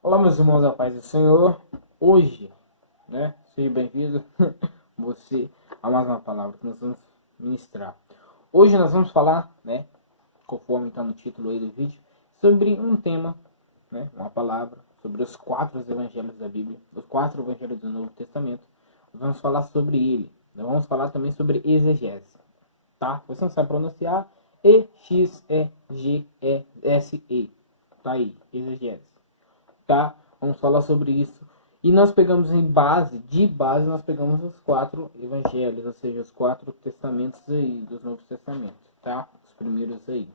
Olá, meus irmãos, a paz do Senhor. Hoje, seja bem-vindo você a mais uma palavra que nós vamos ministrar. Hoje nós vamos falar, conforme está no título aí do vídeo, sobre um tema, uma palavra, sobre os 4 evangelhos da Bíblia, os 4 evangelhos do Novo Testamento. Nós vamos falar sobre ele. Nós vamos falar também sobre exegese, tá? Você não sabe pronunciar, E-X-E-G-E-S-E. Tá aí, exegese. Tá? Vamos falar sobre isso. E nós pegamos de base, nós pegamos os 4 evangelhos, ou seja, os 4 testamentos aí, dos Novos Testamentos, tá? Os primeiros aí.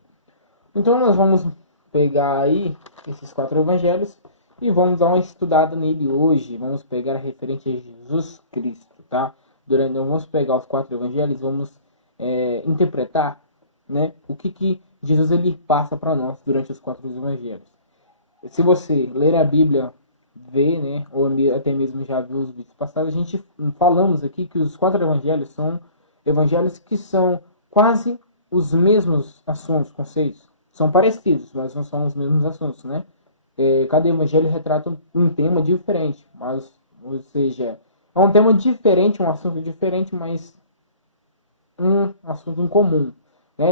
Então nós vamos pegar aí esses 4 evangelhos e vamos dar uma estudada nele hoje. Vamos pegar referente a Jesus Cristo, tá? Vamos pegar os 4 evangelhos, vamos interpretar, o que Jesus ele passa para nós durante os 4 evangelhos. Se você ler a Bíblia, ver, ou até mesmo já viu os vídeos passados, a gente falamos aqui que os 4 evangelhos são evangelhos que são quase os mesmos assuntos, conceitos. São parecidos, mas não são os mesmos assuntos, cada evangelho retrata um tema diferente, ou seja, é um tema diferente, um assunto diferente, mas um assunto em comum.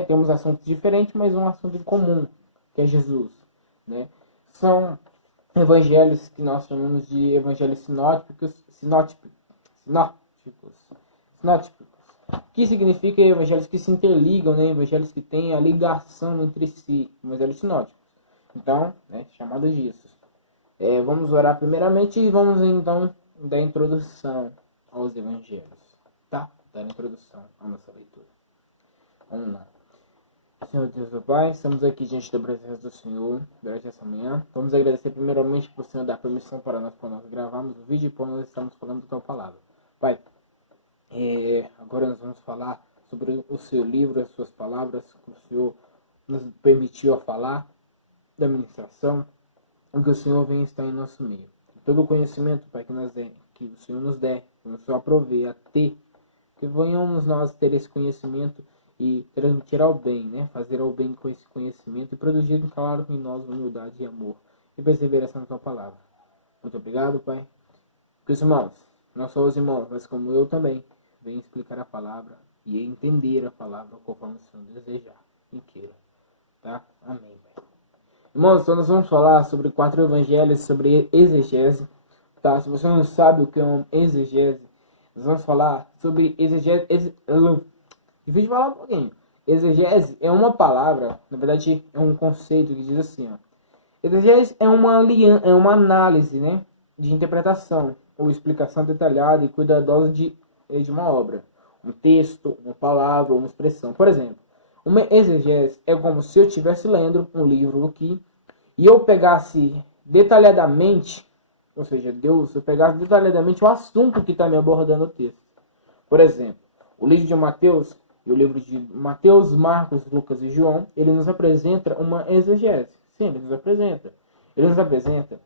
Temos assuntos diferentes, mas um assunto em comum, que é Jesus. São evangelhos que nós chamamos de evangelhos sinóticos, que significa evangelhos que se interligam, evangelhos que têm a ligação entre si, evangelhos sinóticos. Então, chamados disso. Vamos orar primeiramente e vamos então dar introdução aos evangelhos, tá? Dar introdução à nossa leitura. Vamos lá. Senhor Deus do Pai, estamos aqui diante da presença do Senhor durante essa manhã. Vamos agradecer primeiramente por o Senhor dar permissão para nós gravarmos o vídeo e por nós estamos falando da tua palavra. Pai, agora nós vamos falar sobre o seu livro, as suas palavras, que o Senhor nos permitiu a falar da ministração, o que o Senhor vem estar em nosso meio. Todo o conhecimento, Pai, que o Senhor nos der, que o Senhor aprove a ter, que venhamos nós ter esse conhecimento e transmitir ao bem, fazer ao bem com esse conhecimento e produzir, claro, em nós humildade e amor e perseveração na tua palavra. Muito obrigado, Pai. Meus irmãos, não só os irmãos, mas como eu também, venho explicar a palavra e entender a palavra conforme o Senhor desejar e queira. Tá? Amém, Pai. Irmãos, então nós vamos falar sobre 4 evangelhos, sobre exegese. Tá? Se você não sabe o que é um exegese, nós vamos falar sobre exegese. Difícil de falar um pouquinho. Exegese é uma palavra, na verdade é um conceito que diz assim, ó. Exegese é uma análise, de interpretação ou explicação detalhada e cuidadosa de uma obra, um texto, uma palavra ou uma expressão. Por exemplo, uma exegese é como se eu estivesse lendo um livro aqui e eu pegasse detalhadamente, ou seja, eu pegasse detalhadamente o assunto que está me abordando o texto. Por exemplo, o livro de Mateus e o livro de Mateus, Marcos, Lucas e João, ele nos apresenta uma exegese. Sim, ele nos apresenta. Ele nos apresenta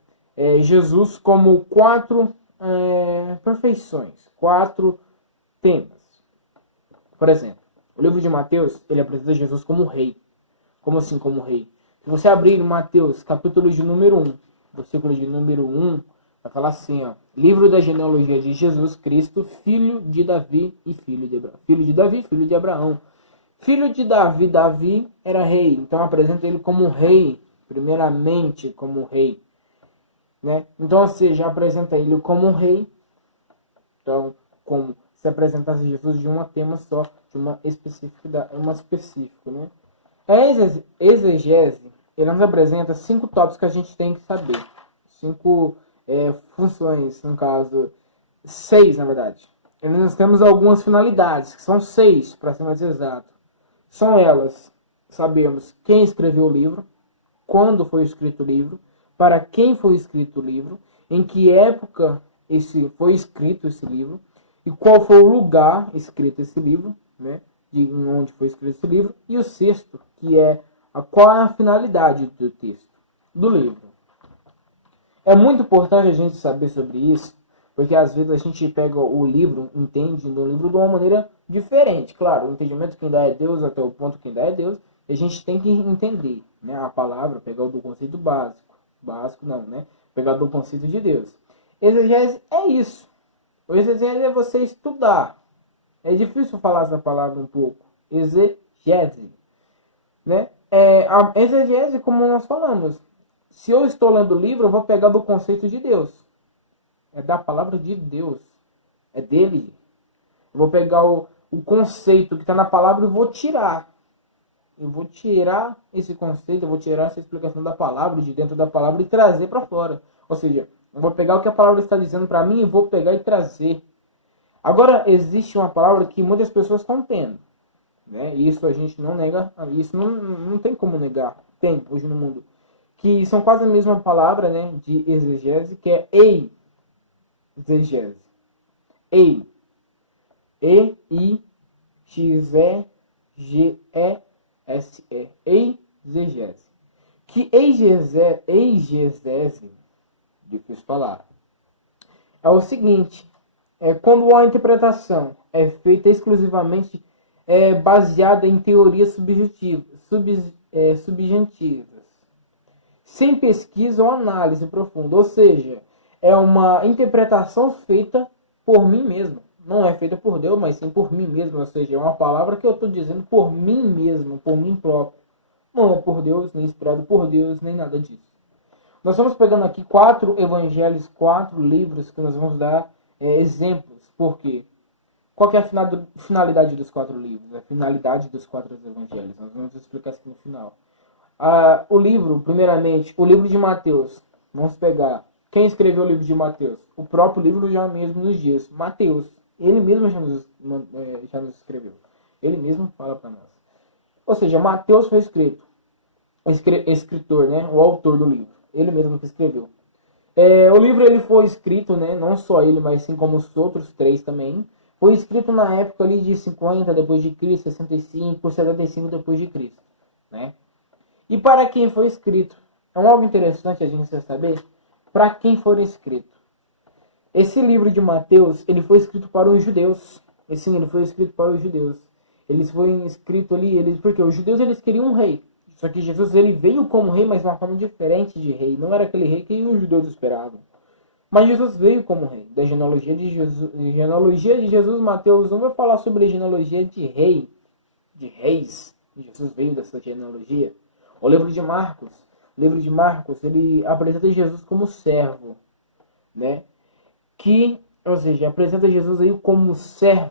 Jesus como 4 perfeições, 4 temas. Por exemplo, o livro de Mateus, ele apresenta Jesus como rei. Como assim como rei? Se você abrir Mateus, capítulo de número 1, versículo de número 1, vai falar assim, ó. Livro da genealogia de Jesus Cristo, filho de Davi e filho de Abraão. Filho de Davi, filho de Abraão. Filho de Davi, Davi era rei. Então apresenta ele como rei, primeiramente como rei. Então, ou seja, apresenta ele como rei. Então, como se apresentasse Jesus de um tema só, de uma específica, A exegese, ele nos apresenta 5 tópicos que a gente tem que saber. 5 funções, no caso 6 na verdade. E nós temos algumas finalidades, que são 6 para ser mais exato. São elas, sabemos quem escreveu o livro, quando foi escrito o livro, para quem foi escrito o livro, em que época foi escrito esse livro, e qual foi o lugar escrito esse livro, de onde foi escrito esse livro, e o 6º, que é qual é a finalidade do texto, do livro. É muito importante a gente saber sobre isso, porque às vezes a gente pega o livro, entende do livro de uma maneira diferente. Claro, o entendimento quem dá é Deus, até o ponto quem dá é Deus, e a gente tem que entender, a palavra, pegar o do conceito básico não, pegar do conceito de Deus. Exegese é isso. O exegese é você estudar. É difícil falar essa palavra um pouco. Exegese, né? A exegese, como nós falamos. Se eu estou lendo o livro, eu vou pegar do conceito de Deus. É da palavra de Deus. É dele. Eu vou pegar o conceito que está na palavra e vou tirar. Eu vou tirar esse conceito, eu vou tirar essa explicação da palavra, de dentro da palavra, e trazer para fora. Ou seja, eu vou pegar o que a palavra está dizendo para mim e vou pegar e trazer. Agora, existe uma palavra que muitas pessoas estão tendo, né? E isso a gente não nega, isso não tem como negar. Tem hoje no mundo. Que são quase a mesma palavra, né, de exegese, que é exegese. E-I-X-E-G-E-S-E. Exegese. Que exegese, difícil falar, é o seguinte: quando a interpretação é feita exclusivamente baseada em teorias subjetivas, sem pesquisa ou análise profunda. Ou seja, é uma interpretação feita por mim mesmo. Não é feita por Deus, mas sim por mim mesmo. Ou seja, é uma palavra que eu estou dizendo por mim mesmo, por mim próprio. Não é por Deus, nem inspirado por Deus, nem nada disso. Nós estamos pegando aqui 4 evangelhos, 4 livros que nós vamos dar exemplos. Por quê? Qual que é a finalidade dos 4 livros? A finalidade dos 4 evangelhos. Nós vamos explicar isso no final. O livro, primeiramente, o livro de Mateus. Vamos pegar. Quem escreveu o livro de Mateus? O próprio livro já mesmo nos diz. Mateus. Ele mesmo já nos escreveu. Ele mesmo fala para nós. Ou seja, Mateus foi escritor, né? O autor do livro. Ele mesmo que escreveu. O livro ele foi escrito, né? Não só ele, mas sim como os outros 3 também. Foi escrito na época ali de 50 depois de Cristo, 65, 75 depois de Cristo, né? E para quem foi escrito? É algo interessante a gente saber para quem foi escrito. Esse livro de Mateus, ele foi escrito para os judeus. Ele foi escrito para os judeus. Eles foram escritos ali, porque os judeus eles queriam um rei. Só que Jesus ele veio como rei, mas de uma forma diferente de rei. Não era aquele rei que os judeus esperavam. Mas Jesus veio como rei. Da genealogia de Jesus, Mateus 1 vai falar sobre a genealogia de rei, de reis. Jesus veio dessa genealogia. O livro de Marcos, ele apresenta Jesus como servo, né? Ou seja, apresenta Jesus aí como servo,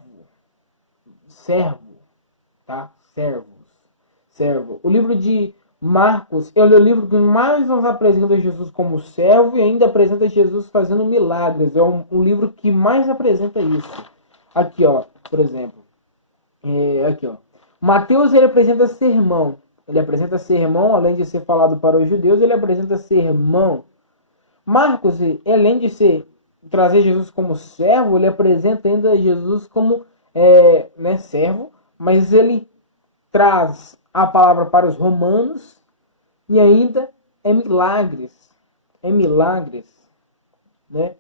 tá? Servo. O livro de Marcos é o livro que mais nos apresenta Jesus como servo e ainda apresenta Jesus fazendo milagres. É um livro que mais apresenta isso. Aqui, ó, por exemplo. Aqui, ó. Mateus, ele apresenta sermão. Além de ser falado para os judeus, ele apresenta sermão. Marcos, além de trazer Jesus como servo, ele apresenta ainda Jesus como servo, mas ele traz a palavra para os romanos e ainda é milagres, né?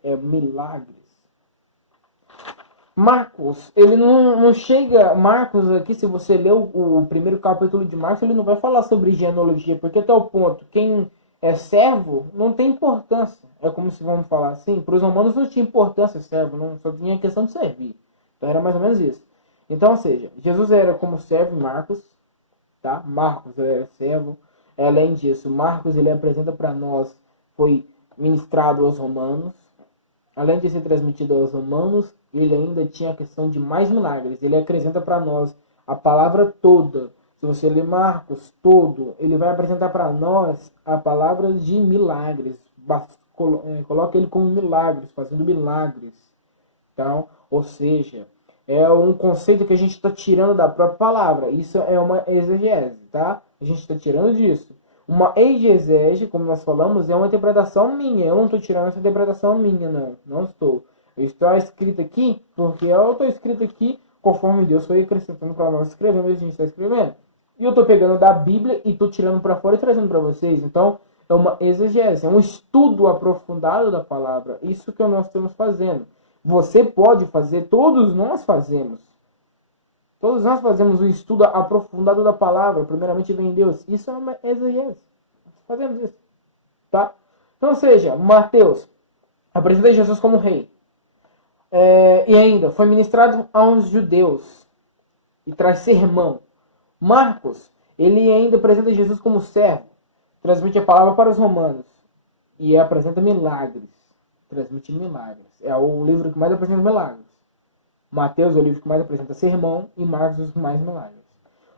Marcos, ele não chega. Marcos aqui, se você ler o primeiro capítulo de Marcos, ele não vai falar sobre genealogia, porque até o ponto, quem é servo não tem importância. É como se vamos falar assim, para os romanos não tinha importância servo, não, só tinha questão de servir. Então era mais ou menos isso. Então, ou seja, Jesus era como servo em Marcos, tá? Marcos era servo. Além disso, Marcos ele apresenta para nós, foi ministrado aos romanos. Além de ser transmitido aos romanos, ele ainda tinha a questão de mais milagres. Ele acrescenta para nós a palavra toda. Se você ler Marcos todo, ele vai apresentar para nós a palavra de milagres. Coloca ele como milagres, fazendo milagres. Então, ou seja, é um conceito que a gente está tirando da própria palavra. Isso é uma exegese, tá? A gente está tirando disso. Uma exegese, como nós falamos, é uma interpretação minha. Eu não estou tirando essa interpretação minha, não estou. Eu estou escrito aqui porque eu estou escrito aqui conforme Deus foi acrescentando para nós escrevendo, a gente está escrevendo. E eu estou pegando da Bíblia e estou tirando para fora e trazendo para vocês. Então, é uma exegese, é um estudo aprofundado da palavra. Isso que nós estamos fazendo. Você pode fazer, todos nós fazemos. Todos nós fazemos um estudo aprofundado da palavra. Primeiramente vem Deus. Isso é uma exegese. Fazemos isso. Tá? Então, ou seja, Mateus apresenta Jesus como rei. E ainda, foi ministrado aos judeus e traz sermão. Marcos, ele ainda apresenta Jesus como servo, transmite a palavra para os romanos e apresenta milagres. Transmite milagres. É o livro que mais apresenta milagres. Mateus é o livro que mais apresenta sermão e Marcos os que mais milagres.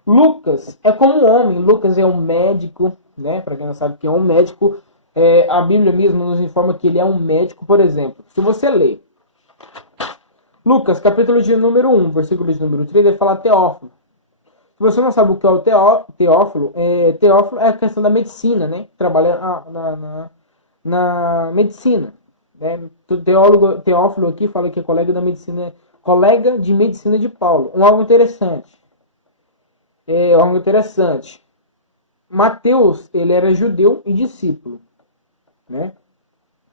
Lucas é como um homem. Lucas é um médico, né? Para quem não sabe que é um médico, a Bíblia mesmo nos informa que ele é um médico. Por exemplo, se você ler Lucas, capítulo de número 1, versículo de número 3, ele fala Teófilo. Se você não sabe o que é o Teófilo, Teófilo é a questão da medicina, né? Trabalha na medicina. Né? O Teófilo aqui fala que é colega de medicina de Paulo. Algo interessante. Algo interessante. Mateus, ele era judeu e discípulo. Né?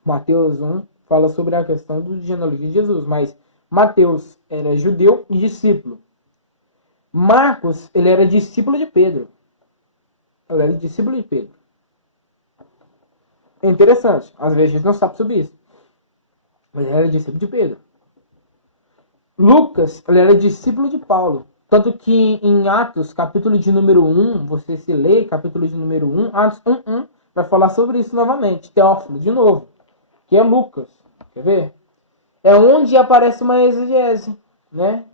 Mateus 1 fala sobre a questão do genealogia de Jesus, mas Mateus era judeu e discípulo. Marcos, ele era discípulo de Pedro. Ele era discípulo de Pedro. É interessante. Às vezes a gente não sabe sobre isso. Mas ele era discípulo de Pedro. Lucas, ele era discípulo de Paulo. Tanto que em Atos, capítulo de número 1, você se lê, capítulo de número 1, Atos 1, vai falar sobre isso novamente. Teófilo, de novo. Que é Lucas. Quer ver? É onde aparece uma exegese, né?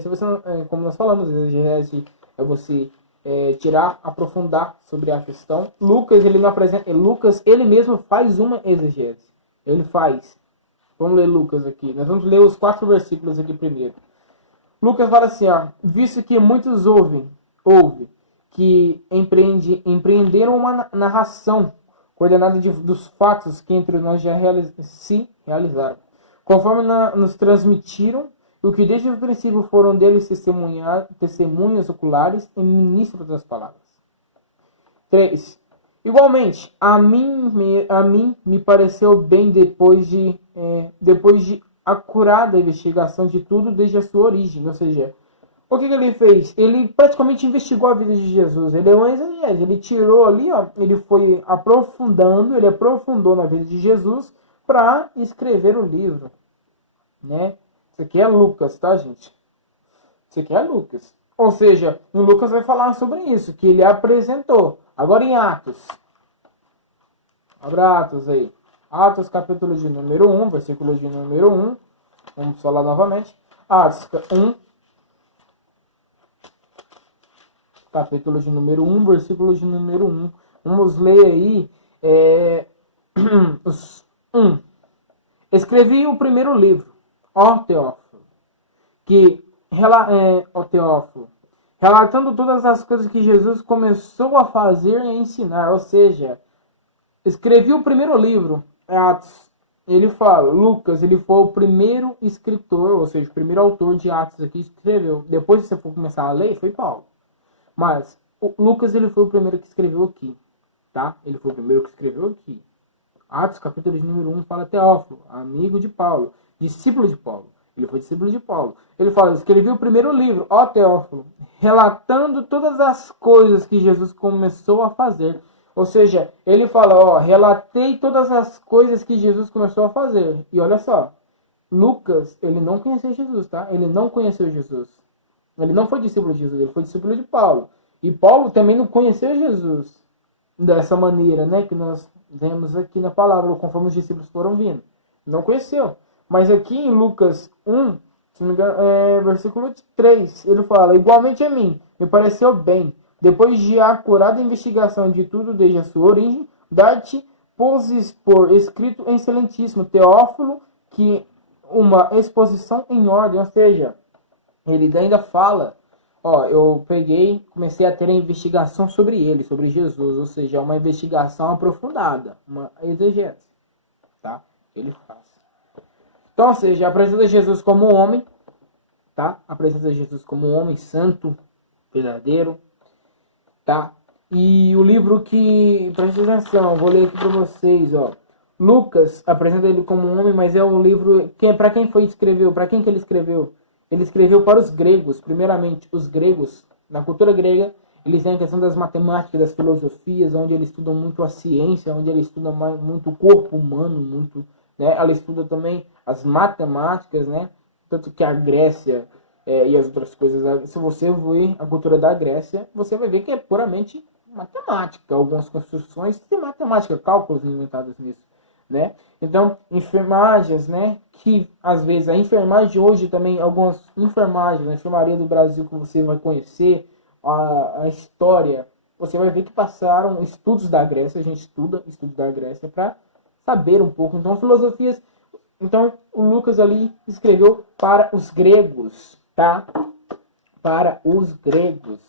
Se você não, como nós falamos, exegese é você tirar, aprofundar sobre a questão. Lucas, ele não apresenta. Lucas, ele mesmo faz uma exegese. Ele faz. Vamos ler Lucas aqui. Nós vamos ler os 4 versículos aqui primeiro. Lucas fala assim, ó, visto que muitos que empreenderam uma narração coordenada dos fatos que entre nós já se realizaram. Conforme nos transmitiram, o que desde o princípio foram deles testemunhas oculares e ministros das palavras. 3. Igualmente, a mim me pareceu bem depois de acurada investigação de tudo desde a sua origem. Ou seja, o que ele fez? Ele praticamente investigou a vida de Jesus. Ele é um exegese. Ele tirou ali, ó, ele foi aprofundando, ele aprofundou na vida de Jesus para escrever o livro, né? Isso aqui é Lucas, tá, gente? Isso aqui é Lucas. Ou seja, em Lucas vai falar sobre isso, que ele apresentou. Agora em Atos. Abra Atos aí. Atos, capítulo de número 1, versículo de número 1. Vamos falar novamente. Atos 1, capítulo de número 1, versículo de número 1. Vamos ler aí os 1. Escrevi o primeiro livro, ó Teófilo, relatando todas as coisas que Jesus começou a fazer e a ensinar. Ou seja, escrevi o primeiro livro, Atos. Ele fala, Lucas, ele foi o primeiro escritor, ou seja, o primeiro autor de Atos aqui que escreveu. Depois que você for começar a ler, foi Paulo. Mas o Lucas, ele foi o primeiro que escreveu aqui, tá? Ele foi o primeiro que escreveu aqui. Atos, capítulo de número 1, fala Teófilo, amigo de Paulo, discípulo de Paulo. Ele foi discípulo de Paulo. Ele fala, escrevi o primeiro livro, ó Teófilo, relatando todas as coisas que Jesus começou a fazer. Ou seja, ele fala, ó, relatei todas as coisas que Jesus começou a fazer. E olha só, Lucas, ele não conheceu Jesus, tá? Ele não conheceu Jesus. Ele não foi discípulo de Jesus, ele foi discípulo de Paulo. E Paulo também não conheceu Jesus dessa maneira, né? Que nós vemos aqui na palavra, conforme os discípulos foram vindo. Não conheceu. Mas aqui em Lucas 1, se não me engano, versículo 3, ele fala, igualmente a mim, me pareceu bem, depois de acurada investigação de tudo desde a sua origem, dar-te por escrito em excelentíssimo Teófilo, que uma exposição em ordem, ou seja, ele ainda fala, ó, eu comecei a ter a investigação sobre ele, sobre Jesus, ou seja, uma investigação aprofundada, uma exegese, tá? Ele faz. Então, ou seja, apresenta Jesus como homem, tá? Apresenta Jesus como um homem santo, verdadeiro, tá? E o livro que, presta atenção, vou ler aqui para vocês, ó. Lucas apresenta ele como um homem, mas é um livro que para quem foi escreveu, para quem que ele escreveu? Ele escreveu para os gregos, primeiramente os gregos, na cultura grega, Eles têm a questão das matemáticas, das filosofias, onde eles estudam muito a ciência, onde eles estudam muito o corpo humano, muito, né? Ela estuda também as matemáticas, né? Tanto que a Grécia e as outras coisas, se você ver a cultura da Grécia, você vai ver que é puramente matemática. Algumas construções têm matemática, cálculos inventados nisso, né? Então, enfermagens, né? Que às vezes a enfermagem hoje também, algumas enfermagens, a enfermaria do Brasil que você vai conhecer, a história, você vai ver que passaram estudos da Grécia, a gente estuda estudos da Grécia para saber um pouco. Então, filosofias. Então, o Lucas ali escreveu para os gregos, tá? Para os gregos,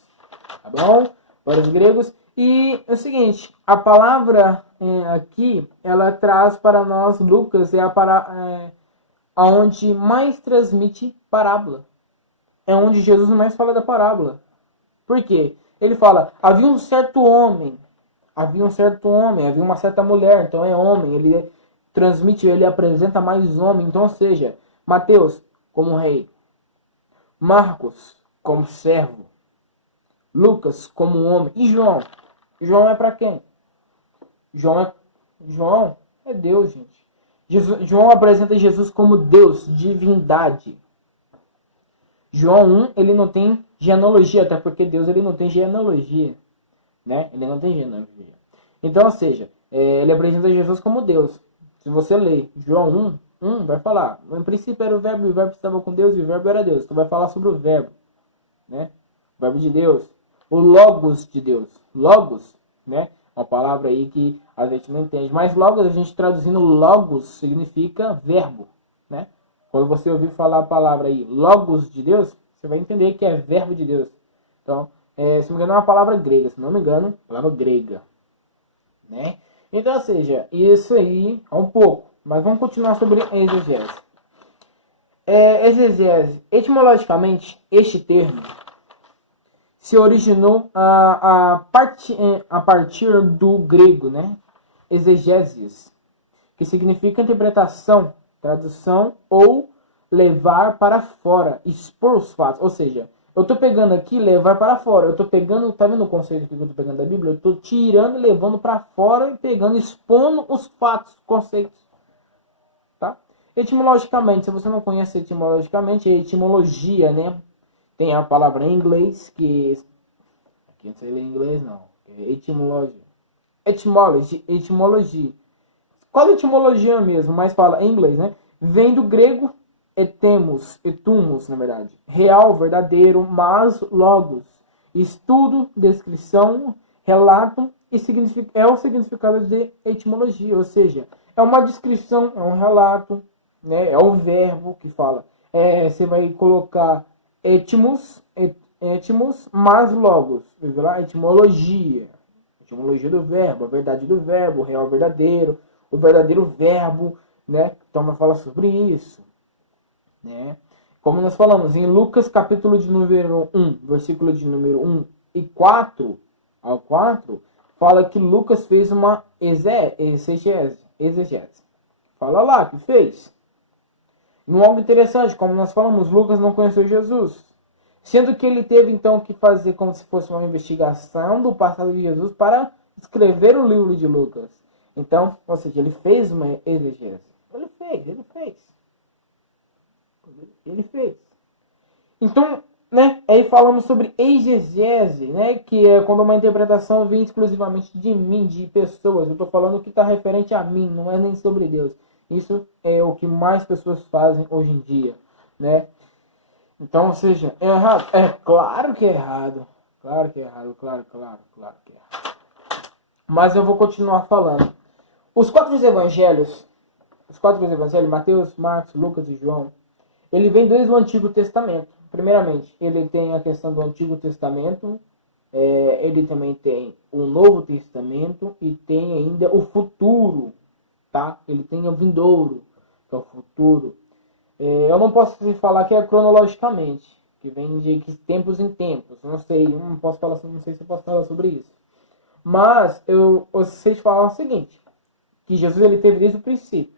tá bom? Para os gregos. E é o seguinte, a palavra aqui, ela traz para nós, Lucas, aonde mais transmite parábola. É onde Jesus mais fala da parábola. Por quê? Ele fala, havia um certo homem, havia uma certa mulher, então é homem, ele transmite, ele apresenta mais homem, então, ou seja, Mateus como rei, Marcos como servo, Lucas como homem, e João? João é para quem? João é Deus, gente. João apresenta Jesus como Deus, divindade. João 1, ele não tem genealogia, até porque Deus ele não tem genealogia, né? Ele não tem genealogia. Então, ou seja, ele apresenta Jesus como Deus. Se você ler João 1, vai falar, no princípio era o verbo, e o verbo estava com Deus, e o verbo era Deus. Então vai falar sobre o verbo, né? O verbo de Deus, o logos de Deus. Logos, né? Uma palavra aí que a gente não entende. Mas logos, a gente traduzindo logos, significa verbo, né? Quando você ouvir falar a palavra aí, logos de Deus, você vai entender que é verbo de Deus. Então, se não me engano, é uma palavra grega. Se não me engano, palavra grega, né? Então, ou seja, isso aí é um pouco. Mas vamos continuar sobre exegese. Exegese, etimologicamente, este termo se originou a partir do grego, né? Exegeses, que significa interpretação, tradução ou levar para fora, expor os fatos. Ou seja, eu estou pegando aqui, levar para fora. Eu estou pegando, tá vendo o conceito que eu estou pegando da Bíblia? Eu estou tirando, levando para fora e pegando, expondo os fatos, conceitos. Tá? Etimologicamente, se você não conhece etimologicamente, é etimologia, né? Tem a palavra em inglês, que aqui não sei ler inglês não, é etimologia. Etimologia. Quase etimologia mesmo, mas fala em inglês, né? Vem do grego etumus, na verdade. Real, verdadeiro, mas logos. Estudo, descrição, relato e é o significado de etimologia, ou seja, é uma descrição, é um relato, né? É o verbo que fala. Você vai colocar etimos, mas logos. Etimologia. Etimologia do verbo, a verdade do verbo, o real, verdadeiro, o verdadeiro verbo, né? Então vai falar sobre isso, né? Como nós falamos em Lucas capítulo de número 1, versículo de número 1 e 4 ao 4, fala que Lucas fez uma exegese. Fala lá que fez. E algo interessante, como nós falamos, Lucas não conheceu Jesus. Sendo que ele teve então que fazer como se fosse uma investigação do passado de Jesus para escrever o livro de Lucas. Então, ou seja, ele fez uma exegese. Ele fez. Então, né, aí falamos sobre exegese, né, que é quando uma interpretação vem exclusivamente de mim, de pessoas. Eu estou falando que está referente a mim, não é nem sobre Deus. Isso é o que mais pessoas fazem hoje em dia, né? Então, ou seja, é errado? É claro que é errado. Claro que é errado. Mas eu vou continuar falando. Os quatro evangelhos, Mateus, Marcos, Lucas e João, ele vem desde o Antigo Testamento. Primeiramente, ele tem a questão do Antigo Testamento, ele também tem o Novo Testamento e tem ainda o futuro, tá? Ele tem o vindouro, que é o futuro. Eu não posso falar que é cronologicamente, que vem de tempos em tempos. Não sei, não sei se eu posso falar sobre isso. Mas eu sei te falar o seguinte, que Jesus ele teve desde o princípio.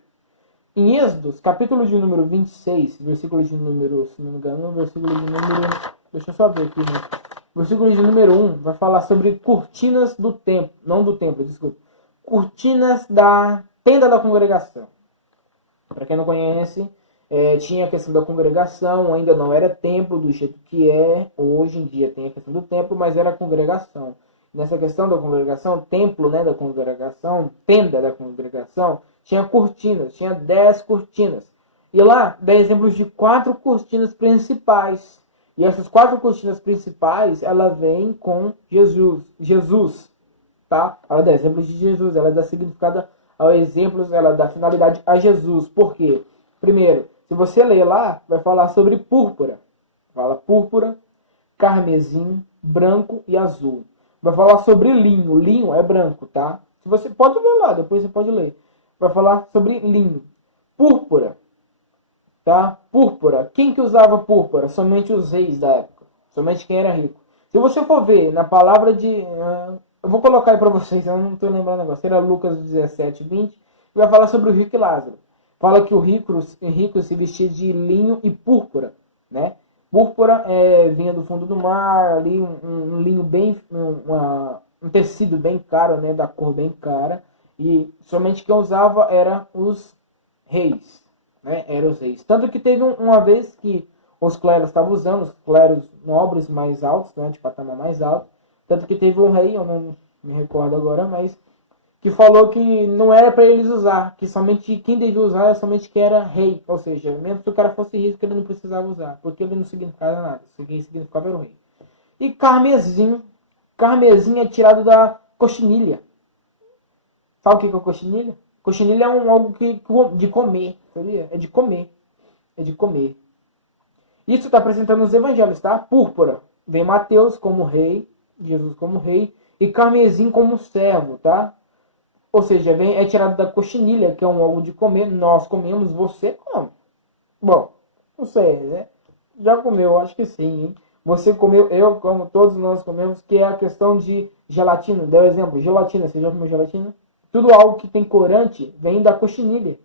Em Êxodos, capítulo de número 26, versículo de número, se não me engano, versículo de número... Deixa eu só ver aqui, né? versículo de número 1 vai falar sobre cortinas do templo, não do templo, desculpa. Cortinas da tenda da congregação. Para quem não conhece, tinha a questão da congregação, ainda não era templo do jeito que é. Hoje em dia tem a questão do templo, mas era congregação. Nessa questão da congregação, templo, né, da congregação, tenda da congregação, tinha cortinas, tinha 10 cortinas. E lá dá exemplos de 4 cortinas principais. E essas 4 cortinas principais, ela vem com Jesus, tá? Ela dá exemplos de Jesus, ela dá significado ao exemplos, ela dá finalidade a Jesus. Por quê? Primeiro, se você ler lá, vai falar sobre púrpura. Fala púrpura, carmesim, branco e azul. Vai falar sobre linho. Linho é branco, tá? Se você pode ler lá, depois você pode ler. Vai falar sobre linho. Púrpura, tá? Púrpura. Quem que usava púrpura? Somente os reis da época. Somente quem era rico. Se você for ver na palavra de... eu vou colocar aí para vocês, eu não estou lembrando agora. Será Lucas 17, 20. Vai falar sobre o rico e Lázaro. Fala que o rico se vestia de linho e púrpura, né? Púrpura vinha do fundo do mar, ali um linho bem... um tecido bem caro, né? Da cor bem cara. E somente quem usava eram os reis, né? Eram os reis. Tanto que teve uma vez que os clérigos estavam usando, os clérigos nobres mais altos, né? De patamar mais alto. Tanto que teve um rei, eu não me recordo agora, mas que falou que não era para eles usar, que somente quem devia usar era somente quem era rei. Ou seja, mesmo que o cara fosse rico, ele não precisava usar, porque ele não significava nada. Quem significava era o rei. E carmesim. Carmesim é tirado da coxinilha. Sabe o que é coxinilha? Coxinilha é algo de comer, sabia? É de comer. É de comer. Isso está apresentando nos evangelhos, tá? Púrpura. Vem Mateus como rei, Jesus como rei, e carmesim como servo, tá? Ou seja, é tirado da coxinilha, que é algo de comer. Nós comemos, você come. Bom, não sei, né? Já comeu, acho que sim, hein? Você comeu, eu como, todos nós comemos, que é a questão de gelatina. Dê um exemplo, gelatina, você já comeu gelatina? Tudo algo que tem corante vem da coxinilha.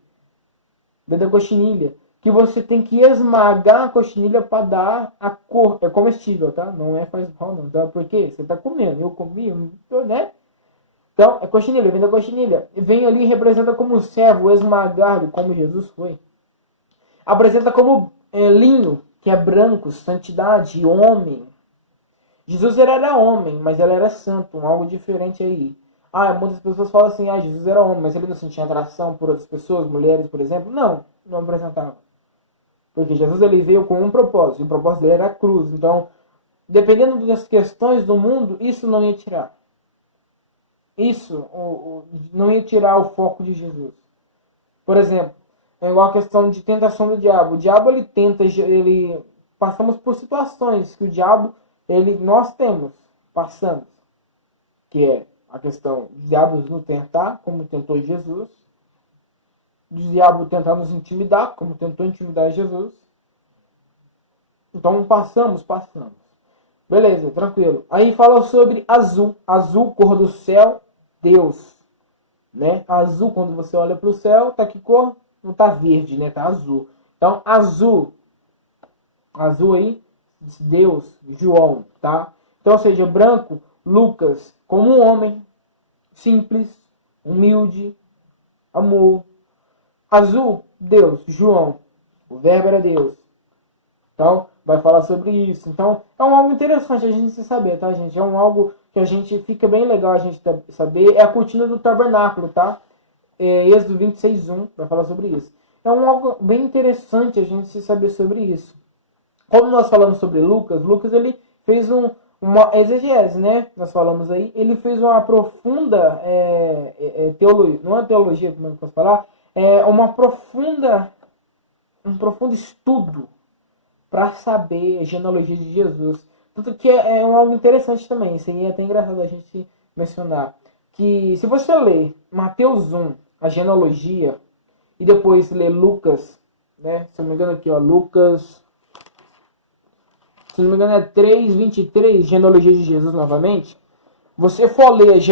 Vem da coxinilha. Que você tem que esmagar a coxinilha para dar a cor. É comestível, tá? Não faz mal, não. Tá? Por quê? Você tá comendo, eu comi, né? Então, é coxinilha, vem da coxinilha. Vem ali e representa como um servo esmagado, como Jesus foi. Apresenta como linho, que é branco, santidade, homem. Jesus era homem, mas ele era santo, algo diferente aí. Muitas pessoas falam assim, Jesus era homem, mas ele não sentia atração por outras pessoas, mulheres, por exemplo. Não apresentava. Porque Jesus ele veio com um propósito, e o propósito dele era a cruz. Então, dependendo das questões do mundo, isso não ia tirar. Isso não ia tirar o foco de Jesus. Por exemplo, é igual a questão de tentação do diabo. O diabo ele tenta, passamos por situações que o diabo, nós passamos, que é a questão de diabos nos tentar, como tentou Jesus, de diabo tentar nos intimidar, como tentou intimidar Jesus. Então passamos. Beleza, tranquilo. Aí fala sobre azul. Azul, cor do céu, Deus. Né? Azul, quando você olha para o céu, tá que cor? Não tá verde, né? Tá azul. Então, azul. Azul aí, Deus, João, tá? Então, ou seja, branco, Lucas, como um homem, simples, humilde, amor. Azul, Deus, João. O verbo era Deus. Então, vai falar sobre isso. Então, é algo interessante a gente saber, tá, gente? É algo que a gente fica bem legal a gente saber. É a cortina do tabernáculo, tá? Êxodo 26:1 vai falar sobre isso. É algo bem interessante a gente saber sobre isso. Como nós falamos sobre Lucas, ele fez uma exegese, né? Nós falamos aí. Ele fez uma profunda teologia, não é teologia, como eu posso falar, um profundo estudo para saber a genealogia de Jesus. Tanto que é algo interessante também. Isso aí é até engraçado a gente mencionar. Que se você ler Mateus 1, a genealogia, e depois ler Lucas, né? Se eu não me engano aqui, ó, Lucas, se não me engano é 3:23, genealogia de Jesus novamente. Você for ler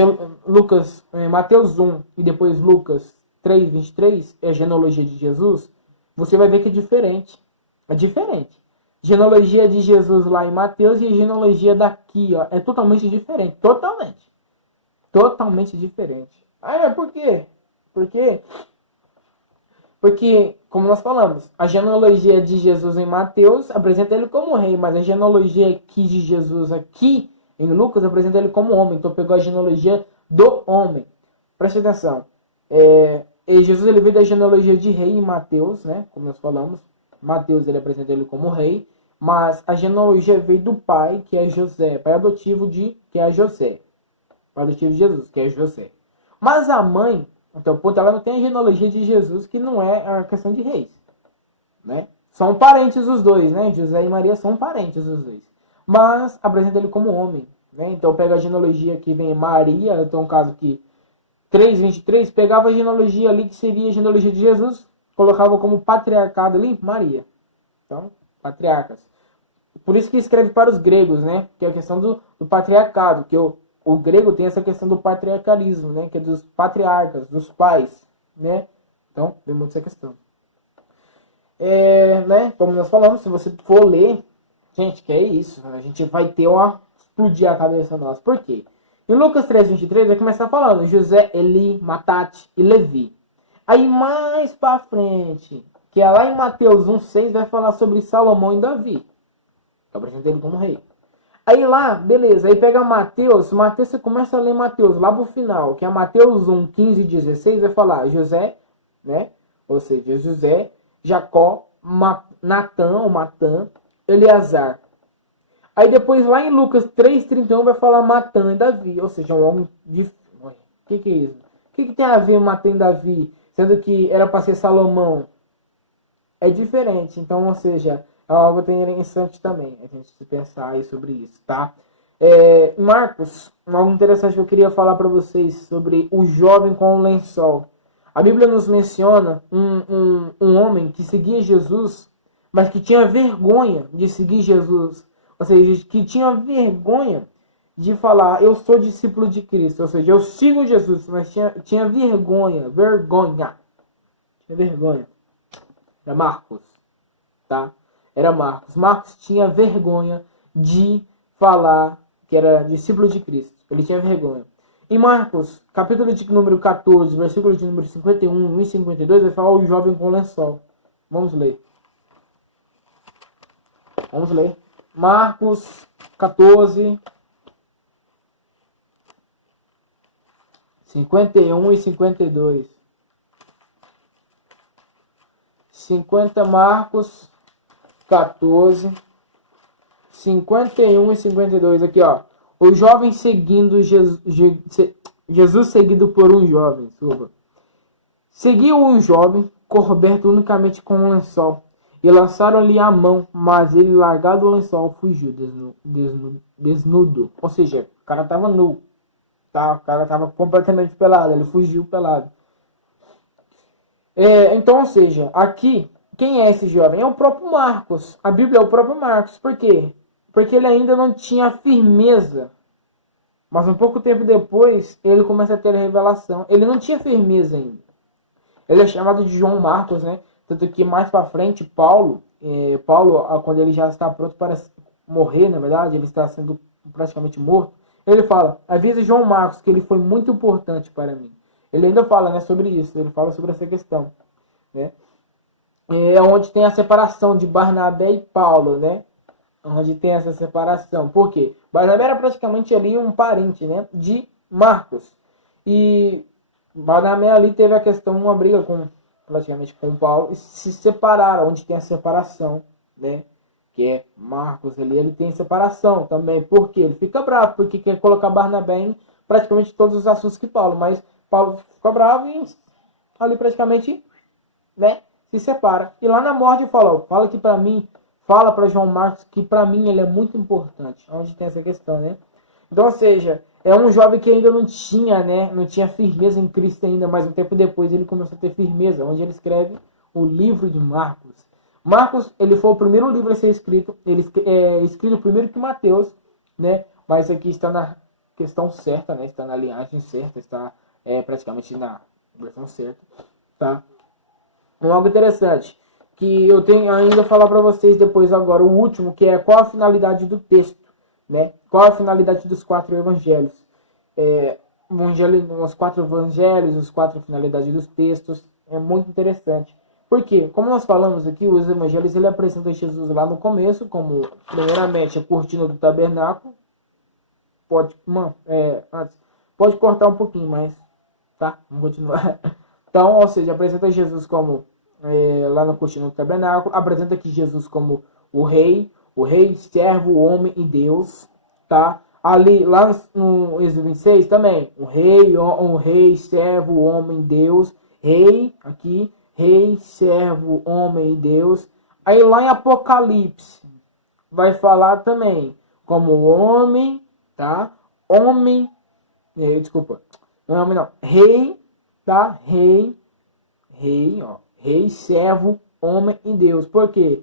Lucas, Mateus 1 e depois Lucas 3:23, é a genealogia de Jesus, você vai ver que é diferente. É diferente. genealogia de Jesus lá em Mateus e a genealogia daqui, ó, é totalmente diferente. Totalmente diferente. Ah, mas por quê? Porque, como nós falamos, a genealogia de Jesus em Mateus apresenta ele como rei, mas a genealogia aqui de Jesus aqui em Lucas apresenta ele como homem. Então pegou a genealogia do homem. Preste atenção. E Jesus ele veio da genealogia de rei em Mateus, né? Como nós falamos. Mateus ele apresenta ele como rei, mas a genealogia veio do pai, que é José, pai adotivo que é José. Pai adotivo de Jesus, que é José. Mas a mãe, então, ponto, ela não tem a genealogia de Jesus, que não é a questão de reis, né? São parentes os dois, né? José e Maria são parentes os dois. Mas apresenta ele como homem, né? Então pega a genealogia que vem Maria, então um caso que 3:23 pegava a genealogia ali que seria a genealogia de Jesus, colocava como patriarcado ali Maria. Então, patriarcas. Por isso que escreve para os gregos, né? Que é a questão do patriarcado, que o grego tem essa questão do patriarcalismo, né? Que é dos patriarcas, dos pais, né? Então, tem muito essa questão. Né? Como nós falamos, se você for ler, gente, que é isso, a gente vai ter uma explodir a cabeça nossa. Por quê? Em Lucas 3:23 vai começar falando José, Eli, Matate e Levi. Aí mais para frente, que é lá em Mateus 1:6, vai falar sobre Salomão e Davi. Que apresenta ele como rei. Aí lá, beleza, aí pega Mateus, você começa a ler Mateus lá pro final, que é Mateus 1:15 e 16, vai falar José, né? Ou seja, José, Jacó, Matã, Eleazar. Aí depois lá em Lucas 3:31 vai falar Matã e Davi, ou seja, um homem de... O que é isso? O que tem a ver Matã e Davi, sendo que era para ser Salomão? É diferente, então, ou seja, é algo interessante também, a gente pensar aí sobre isso, tá? Marcos, algo interessante que eu queria falar para vocês sobre o jovem com o lençol. A Bíblia nos menciona um homem que seguia Jesus, mas que tinha vergonha de seguir Jesus. Ou seja, que tinha vergonha de falar, eu sou discípulo de Cristo. Ou seja, eu sigo Jesus, mas tinha vergonha. Tinha vergonha. Era Marcos, tá? Era Marcos. Marcos tinha vergonha de falar que era discípulo de Cristo. Ele tinha vergonha. Em Marcos, capítulo de número 14, versículo de número 51 e 52, vai falar o jovem com lençol. Vamos ler. Marcos 14, 51 e 52. 50 Marcos 14, 51 e 52. Aqui, ó. O jovem seguindo Jesus seguido por um jovem. Seguiu um jovem, coberto unicamente com um lençol, e lançaram-lhe a mão, mas ele, largado o lençol, fugiu desnudo. Ou seja, o cara estava nu. Tá? O cara estava completamente pelado, ele fugiu pelado. Então, ou seja, aqui, quem é esse jovem? É o próprio Marcos. A Bíblia é o próprio Marcos. Por quê? Porque ele ainda não tinha firmeza. Mas um pouco tempo depois, ele começa a ter a revelação. Ele não tinha firmeza ainda. Ele é chamado de João Marcos, né? Tanto que mais para frente, Paulo, quando ele já está pronto para morrer, na verdade, ele está sendo praticamente morto, ele fala, avisa João Marcos que ele foi muito importante para mim. Ele ainda fala, né, sobre isso, ele fala sobre essa questão, né? É onde tem a separação de Barnabé e Paulo, né? Onde tem essa separação. Por quê? Barnabé era praticamente ali um parente, né, de Marcos. E Barnabé ali teve a questão, uma briga praticamente com Paulo, e se separaram, onde tem a separação, né? Que é Marcos ali, ele tem separação também. Por quê? Ele fica bravo, porque quer colocar Barnabé em praticamente todos os assuntos que Paulo, mas Paulo fica bravo e ali praticamente, né, se separa. E lá na morte fala que para mim, fala para João Marcos que para mim ele é muito importante, onde tem essa questão, né? Então, ou seja, é um jovem que ainda não tinha, né, não tinha firmeza em Cristo ainda, mas um tempo depois ele começou a ter firmeza, onde ele escreve o livro de Marcos. Marcos, ele foi o primeiro livro a ser escrito, ele é escrito primeiro que Mateus, né? Mas aqui está na questão certa, né? Está na linhagem certa, está praticamente na versão certa, tá? Algo interessante, que eu tenho ainda falar para vocês depois agora, o último, que é qual a finalidade do texto, né? Qual a finalidade dos 4 evangelhos. Os 4 evangelhos, os 4 finalidades dos textos, é muito interessante. Porque, como nós falamos aqui, os evangelhos, ele apresenta Jesus lá no começo, como, primeiramente, a cortina do tabernáculo. Pode cortar um pouquinho, mas, tá? Vamos continuar. Então, ou seja, apresenta Jesus como, lá no cortina do tabernáculo, apresenta aqui Jesus como o rei, servo, homem e Deus, tá? Ali, lá no Êxodo 26 também, um rei, servo, homem, Deus, rei, aqui, rei, servo, homem e Deus. Aí lá em Apocalipse, vai falar também como homem, tá? Homem, desculpa, não é homem não, rei, tá? Rei, ó, rei, servo, homem e Deus. Por quê?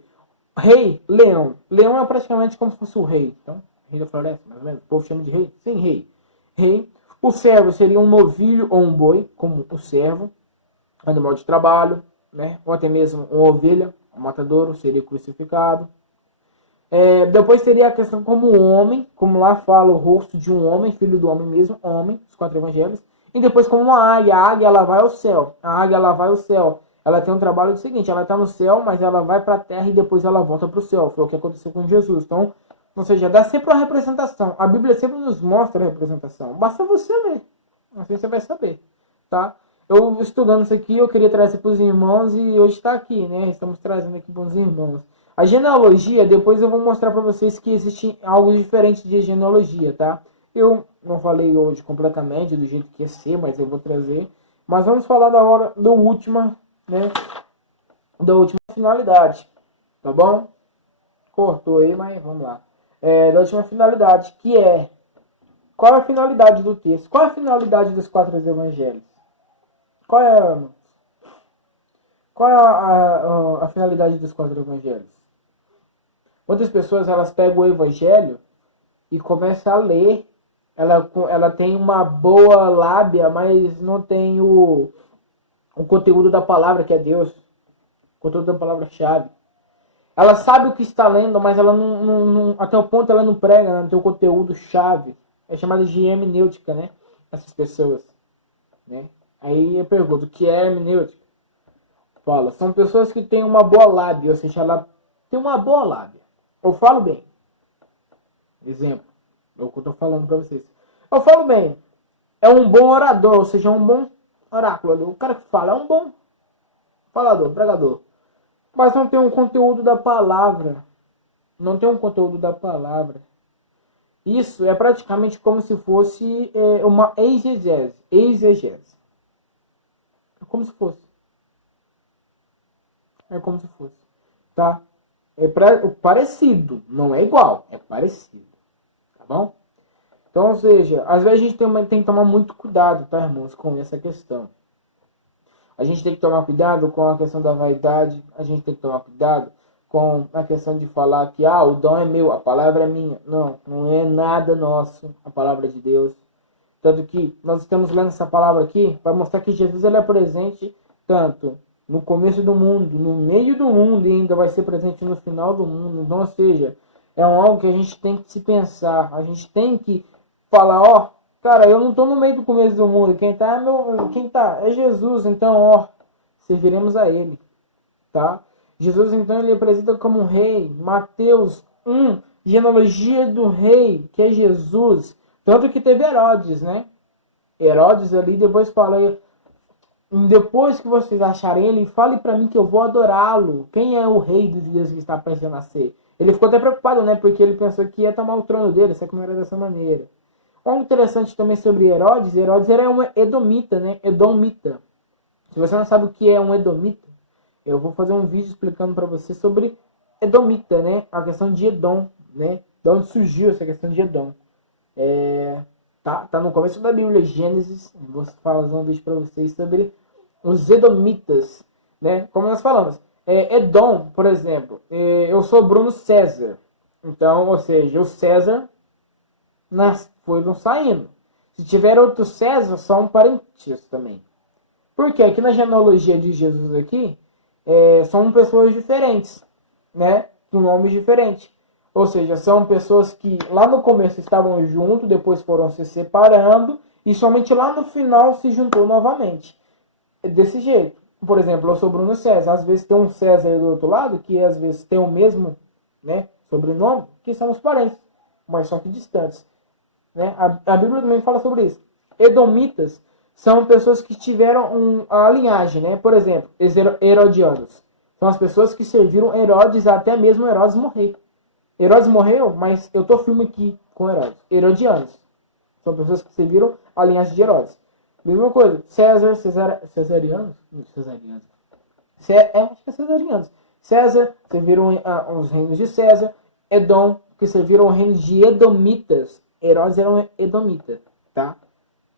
Rei, leão. Leão é praticamente como se fosse o rei, então, rei da floresta, mais ou menos. O povo chama de rei. Sim, rei. Rei. O servo seria um novilho ou um boi, como o servo, animal de trabalho, né? Ou até mesmo uma ovelha, um matadouro, seria crucificado. Depois teria a questão como homem, como lá fala o rosto de um homem, filho do homem mesmo, homem, os 4 evangelhos. E depois como uma águia, a águia ela vai ao céu. A águia ela vai ao céu. Ela tem um trabalho do seguinte, ela está no céu, mas ela vai para a terra e depois ela volta para o céu. Foi o que aconteceu com Jesus. Então, ou seja, dá sempre uma representação. A Bíblia sempre nos mostra a representação. Basta você ler. Assim você vai saber, tá? Eu estudando isso aqui, eu queria trazer para os irmãos e hoje está aqui, né? Estamos trazendo aqui para os irmãos. A genealogia, depois eu vou mostrar para vocês que existe algo diferente de genealogia, tá? Eu não falei hoje completamente do jeito que ia ser, mas eu vou trazer. Mas vamos falar da última, né? Da última finalidade, tá bom? Cortou aí, mas vamos lá. Da última finalidade, que é... Qual é a finalidade do texto? Qual é a finalidade dos 4 evangelhos? Qual é a finalidade dos 4 evangelhos? Muitas pessoas elas pegam o evangelho e começam a ler. Ela tem uma boa lábia, mas não tem o conteúdo da palavra, que é Deus. O conteúdo da palavra-chave. Ela sabe o que está lendo, mas ela não até o ponto ela não prega, ela não tem o conteúdo-chave. É chamada de hermenêutica, né? Essas pessoas, né? Aí eu pergunto, o que é hermenêutica? Fala, são pessoas que têm uma boa lábia, ou seja, ela tem uma boa lábia. Eu falo bem. Exemplo. É o que eu estou falando para vocês. Eu falo bem. É um bom orador, ou seja, é um bom oráculo. O cara que fala é um bom falador, pregador. Mas não tem um conteúdo da palavra. Não tem um conteúdo da palavra. Isso é praticamente como se fosse uma exegese. Exegese. É como se fosse. É como se fosse. Tá? É parecido. Não é igual. É parecido. Tá bom? Então, ou seja, às vezes a gente tem que tomar muito cuidado, tá, irmãos, com essa questão. A gente tem que tomar cuidado com a questão da vaidade. A gente tem que tomar cuidado com a questão de falar que o dom é meu, a palavra é minha. Não, não é nada nosso, a palavra de Deus. Tanto que nós estamos lendo essa palavra aqui para mostrar que Jesus ele é presente tanto no começo do mundo, no meio do mundo e ainda vai ser presente no final do mundo. Então, ou seja, é algo que a gente tem que se pensar. A gente tem que falar, cara, eu não estou no meio do começo do mundo. Quem tá é Jesus. Então, serviremos a Ele, tá? Jesus, então, ele é apresenta como um rei. Mateus 1, genealogia do rei, que é Jesus. Tanto que teve Herodes, né? Herodes ali depois fala, depois que vocês acharem ele, fale para mim que eu vou adorá-lo. Quem é o rei dos dias que está prestes a nascer? Ele ficou até preocupado, né? Porque ele pensou que ia tomar o trono dele, só que não era dessa maneira. Algo interessante também sobre Herodes. Herodes era um edomita, né? Edomita. Se você não sabe o que é um edomita, eu vou fazer um vídeo explicando para você sobre edomita, né? A questão de Edom, né? De onde surgiu essa questão de Edom. Tá no começo da Bíblia, Gênesis. Vou fazer um vídeo para vocês sobre os edomitas, né? Como nós falamos. Edom, por exemplo. Eu sou Bruno César. Então, ou seja, o César foi saindo. Se tiver outro César, são parentes também. Porque aqui na genealogia de Jesus aqui, são pessoas diferentes, né? Com nomes diferentes. Ou seja, são pessoas que lá no começo estavam juntos, depois foram se separando e somente lá no final se juntou novamente. É desse jeito. Por exemplo, eu sou Bruno César. Às vezes tem um César aí do outro lado que às vezes tem o mesmo, né, sobrenome, que são os parentes, mas são que distantes. Né? A Bíblia também fala sobre isso. Edomitas são pessoas que tiveram a linhagem, né? Por exemplo, herodianos. São as pessoas que serviram Herodes até mesmo Herodes morrer. Herodes morreu, mas eu tô firme aqui com Herodes. Herodianos. São pessoas que serviram a linhagem de Herodes. Mesma coisa. Cesarianos? Cesarianos. Acho que é Cesarianos. César, serviram os reinos de César. Edom, que serviram o reino de Edomitas. Herodes era um edomita, tá?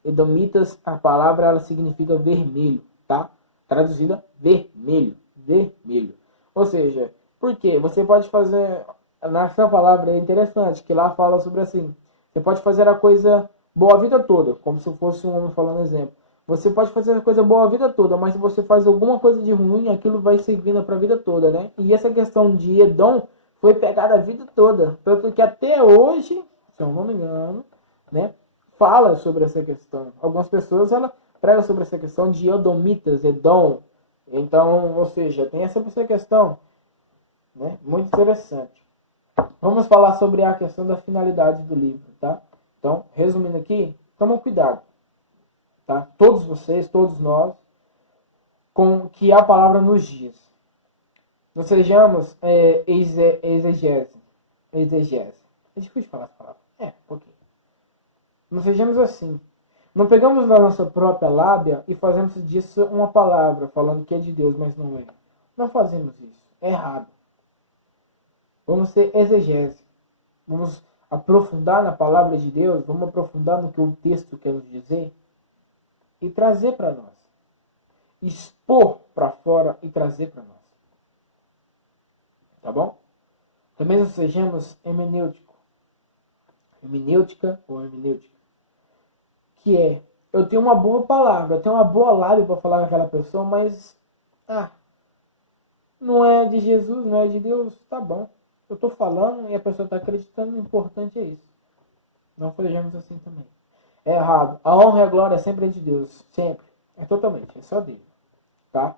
Edomitas, a palavra ela significa vermelho, tá? Traduzida vermelho, vermelho. Ou seja, por quê? Você pode fazer, nessa palavra é interessante, que lá fala sobre assim, você pode fazer a coisa boa a vida toda, como se fosse um homem falando exemplo. Você pode fazer a coisa boa a vida toda, mas se você faz alguma coisa de ruim, aquilo vai servindo para a vida toda, né? E essa questão de Edom foi pegada a vida toda, tanto que até hoje, se eu não me engano, né, fala sobre essa questão. Algumas pessoas ela pregam sobre essa questão de Edomitas, Edom. Então, ou seja, tem essa questão, né, muito interessante. Vamos falar sobre a questão da finalidade do livro, tá? Então, resumindo aqui, tomem cuidado, tá? Todos vocês, todos nós, com o que a palavra nos diz. Não sejamos exegese. É difícil falar essa palavra. Ok. Não sejamos assim. Não pegamos na nossa própria lábia e fazemos disso uma palavra, falando que é de Deus, mas não é. Não fazemos isso. É errado. Vamos ser exegese. Vamos aprofundar na palavra de Deus, vamos aprofundar no que o texto quer nos dizer e trazer para nós. Expor para fora e trazer para nós. Tá bom? Também não sejamos hermenêutico. Hermenêutica ou hermenêutica. Que é, eu tenho uma boa palavra, eu tenho uma boa lábia para falar com aquela pessoa, mas não é de Jesus, não é de Deus, tá bom. Eu estou falando e a pessoa está acreditando, o importante é isso. Não sejamos assim também. É errado. A honra e a glória sempre é de Deus, sempre. É totalmente, é só dele. Tá?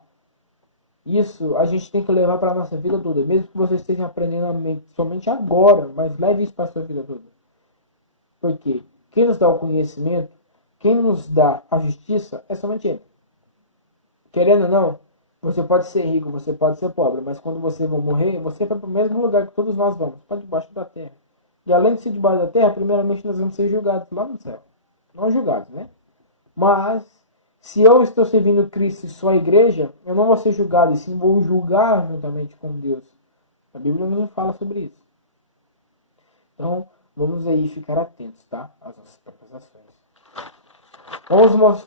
Isso a gente tem que levar para a nossa vida toda, mesmo que você esteja aprendendo somente agora, mas leve isso para a sua vida toda. Porque quem nos dá o conhecimento, quem nos dá a justiça é somente Ele. Querendo ou não, você pode ser rico, você pode ser pobre, mas quando você vai morrer, você vai para o mesmo lugar que todos nós vamos, para debaixo da terra. E além de ser debaixo da terra, primeiramente nós vamos ser julgados lá no céu. Não julgados, né? Mas, se eu estou servindo Cristo e só a igreja, eu não vou ser julgado, e sim vou julgar juntamente com Deus. A Bíblia nos fala sobre isso. Então, vamos aí ficar atentos, tá? Às nossas próprias ações.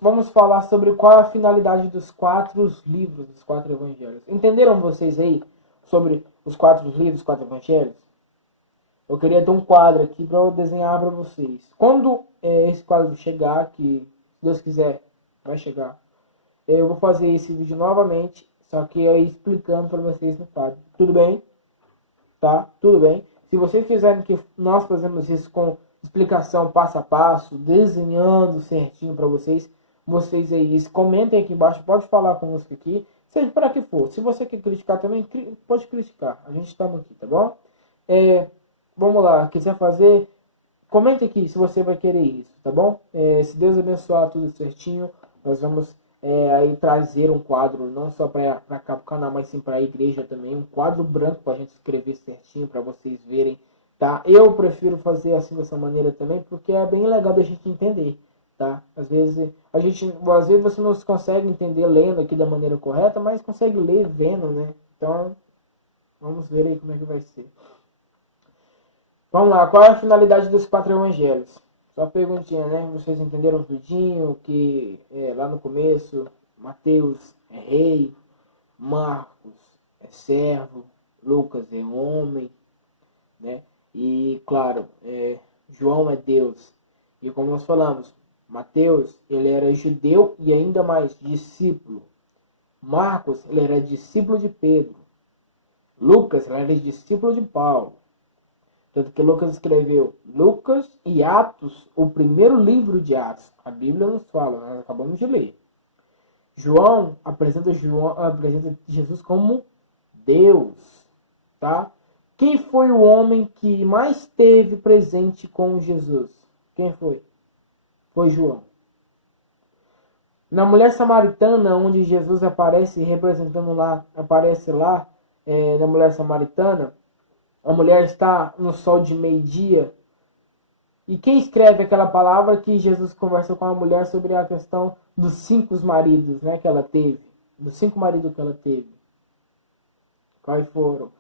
Vamos falar sobre qual é a finalidade dos 4 livros, dos 4 evangelhos. Entenderam vocês aí sobre os 4 livros, os 4 evangelhos? Eu queria ter um quadro aqui para eu desenhar para vocês. Quando esse quadro chegar, que se Deus quiser vai chegar, eu vou fazer esse vídeo novamente, só que aí explicando para vocês no quadro. Tudo bem? Tá? Tudo bem? Se vocês quiserem que nós fazemos isso com explicação passo a passo, desenhando certinho para vocês aí comentem aqui embaixo, pode falar conosco aqui, seja para que for. Se você quer criticar também, pode criticar. A gente está aqui, tá bom? Vamos lá, quiser fazer, comente aqui se você vai querer isso, tá bom? Se Deus abençoar tudo certinho, nós vamos aí trazer um quadro, não só para cá pro canal, mas sim para a igreja também, um quadro branco para a gente escrever certinho, para vocês verem, tá? Eu prefiro fazer assim dessa maneira também, porque é bem legal da gente entender, tá? Às vezes você não consegue entender lendo aqui da maneira correta, mas consegue ler vendo, né? Então, vamos ver aí como é que vai ser. Vamos lá, qual é a finalidade dos 4 evangelhos? Só perguntinha, né? Vocês entenderam tudinho que lá no começo, Mateus é rei, Marcos é servo, Lucas é homem, né? E claro, João é Deus. E como nós falamos, Mateus, ele era judeu e ainda mais discípulo. Marcos, ele era discípulo de Pedro. Lucas, ele era discípulo de Paulo. Tanto que Lucas escreveu Lucas e Atos, o primeiro livro de Atos. A Bíblia nos fala, nós acabamos de ler. João apresenta Jesus como Deus, tá? Quem foi o homem que mais esteve presente com Jesus? Quem foi? Foi João. Na mulher samaritana, onde Jesus aparece representando lá, na mulher samaritana, a mulher está no sol de meio-dia. E quem escreve aquela palavra que Jesus conversa com a mulher sobre a questão dos 5 maridos, né, que ela teve? Dos 5 maridos que ela teve. Quais foram?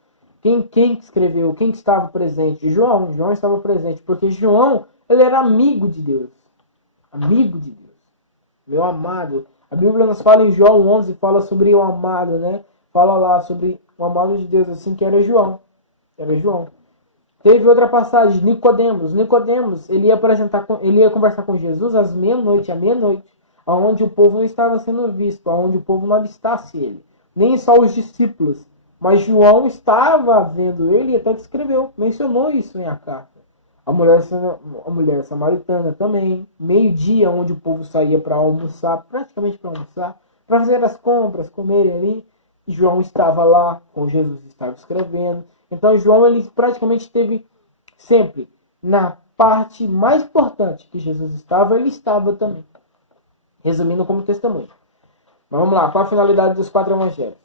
Quem escreveu? Quem estava presente? João. João estava presente. Porque João, ele era amigo de Deus. Amigo de Deus. Meu amado. A Bíblia nos fala em João 11, fala sobre o amado, né? Fala lá sobre o amado de Deus, assim, que era João. Era João. Teve outra passagem, Nicodemos. Nicodemos, ele ia conversar com Jesus às meia-noite, onde o povo não estava sendo visto, onde o povo não avistasse ele. Nem só os discípulos. Mas João estava vendo ele e até que escreveu, mencionou isso em a carta. A mulher samaritana também, meio-dia, onde o povo saía para almoçar, praticamente para almoçar, para fazer as compras, comerem ali. João estava lá, com Jesus estava escrevendo. Então João, ele praticamente esteve sempre na parte mais importante que Jesus estava, ele estava também. Resumindo como testemunho. Mas vamos lá, qual a finalidade dos 4 evangelhos?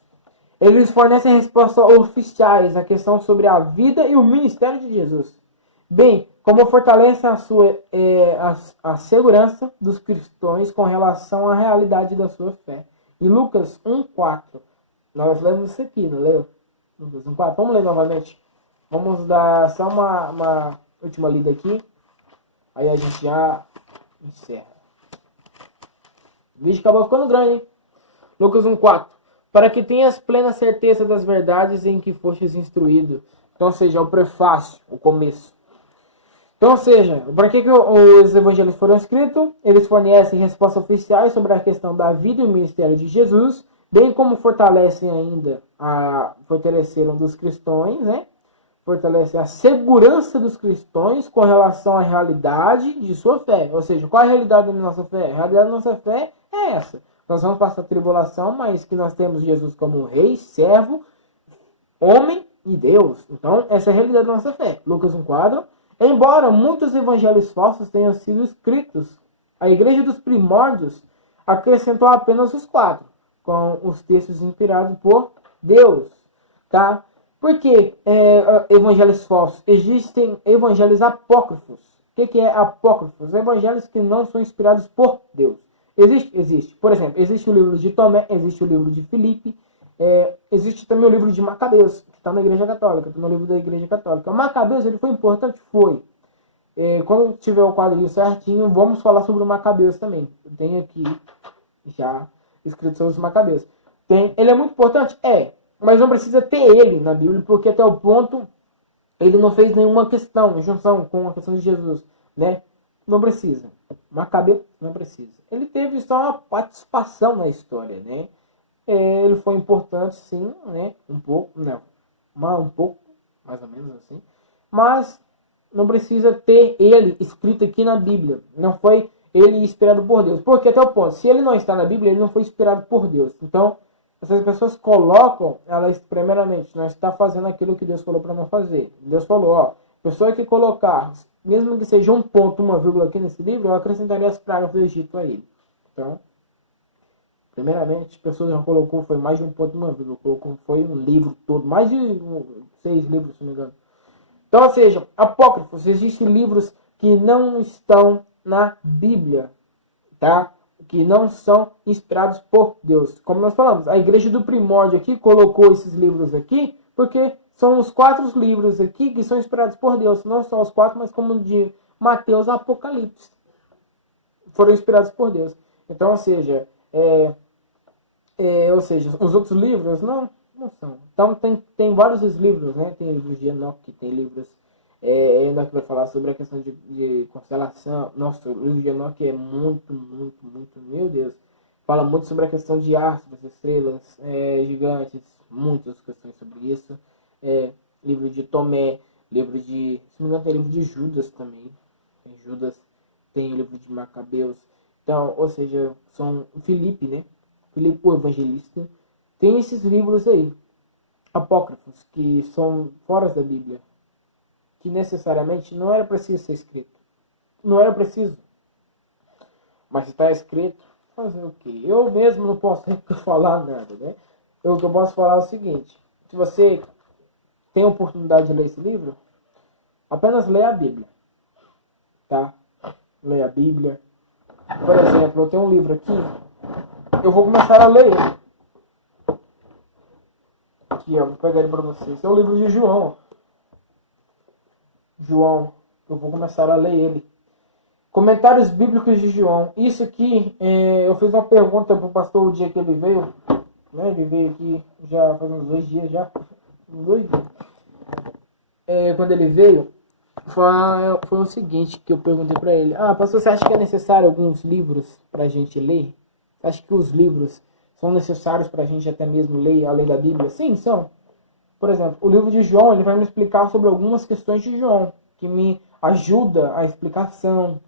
Eles fornecem respostas oficiais à questão sobre a vida e o ministério de Jesus. Bem, como fortalece a segurança dos cristãos com relação à realidade da sua fé. Em Lucas 1,4. Nós lemos isso aqui, não leu? Lucas 1,4. Vamos ler novamente. Vamos dar só uma última lida aqui. Aí a gente já encerra. O vídeo acabou ficando grande, hein? Lucas 1,4. Para que tenhas plena certeza das verdades em que fostes instruído. Então, seja, o prefácio, o começo. Então, seja, para que os evangelhos foram escritos? Eles fornecem respostas oficiais sobre a questão da vida e o ministério de Jesus, bem como fortaleceram dos cristãos, né? Fortalece a segurança dos cristãos com relação à realidade de sua fé. Ou seja, qual é a realidade da nossa fé? A realidade da nossa fé é essa. Nós vamos passar tribulação, mas que nós temos Jesus como rei, servo, homem e Deus. Então, essa é a realidade da nossa fé. Lucas 1,4. Embora muitos evangelhos falsos tenham sido escritos, a igreja dos primórdios acrescentou apenas os 4, com os textos inspirados por Deus. Tá? Por que evangelhos falsos? Existem evangelhos apócrifos. O que é apócrifos? Evangelhos que não são inspirados por Deus. Existe. Por exemplo, existe o livro de Tomé, existe o livro de Filipe, existe também o livro de Macabeus, que está na Igreja Católica, está no livro da Igreja Católica. O Macabeus, ele foi importante? Foi. Quando tiver o quadrinho certinho, vamos falar sobre o Macabeus também. Eu tenho aqui já escrito sobre os Macabeus. Ele é muito importante? Mas não precisa ter ele na Bíblia, porque até o ponto ele não fez nenhuma questão, junção com a questão de Jesus, né? Não precisa. Macabeus não precisa. Ele teve só uma participação na história, né? Ele foi importante, sim, né? Um pouco, mais ou menos assim. Mas não precisa ter ele escrito aqui na Bíblia. Não foi ele inspirado por Deus. Porque até o ponto, se ele não está na Bíblia, ele não foi inspirado por Deus. Então, essas pessoas colocam, elas primeiramente, não está fazendo aquilo que Deus falou para não fazer. Deus falou, pessoa que colocar, mesmo que seja um ponto, uma vírgula aqui nesse livro, eu acrescentaria as pragas do Egito a ele. Então, primeiramente, a pessoa já colocou, foi mais de um ponto, uma vírgula, colocou, foi um livro todo, mais de 6 livros, se não me engano. Então, ou seja, apócrifos, existem livros que não estão na Bíblia, tá? Que não são inspirados por Deus. Como nós falamos, a igreja do primórdio aqui colocou esses livros aqui, porque são os 4 livros aqui que são inspirados por Deus. Não só os 4, mas como de Mateus e Apocalipse. Foram inspirados por Deus. Então, ou seja, os outros livros não são. Então, tem vários livros, né? Tem livros de Enoque, tem livros... Enoque vai falar sobre a questão de constelação. Nossa, o livro de Enoque é muito, meu Deus. Fala muito sobre a questão de astros, estrelas, gigantes, muitas questões sobre isso. Livro de Tomé, livro de... Se não me engano, tem livro de Judas também. Tem Judas, tem o livro de Macabeus. Então, ou seja, são Filipe, né? Filipe o Evangelista. Tem esses livros aí, apócrifos, que são fora da Bíblia, que necessariamente não era preciso ser escrito. Não era preciso. Mas se está escrito, fazer o quê? Eu mesmo não posso falar nada, né? O que eu posso falar é o seguinte: se você tem a oportunidade de ler esse livro, apenas leia a Bíblia, tá? Leia a Bíblia. Por exemplo, eu tenho um livro aqui, eu vou começar a ler ele. Aqui, ó, vou pegar ele para vocês. Esse é o livro de João. João, eu vou começar a ler ele. Comentários bíblicos de João. Isso aqui, eu fiz uma pergunta para o pastor o dia que ele veio. Né? Ele veio aqui já faz uns 2 dias já. Uns 2 dias. Quando ele veio, foi o seguinte que eu perguntei para ele. Pastor, você acha que é necessário alguns livros para a gente ler? Você acha que os livros são necessários para a gente até mesmo ler além da Bíblia? Sim, são. Por exemplo, o livro de João, ele vai me explicar sobre algumas questões de João, que me ajuda a explicação,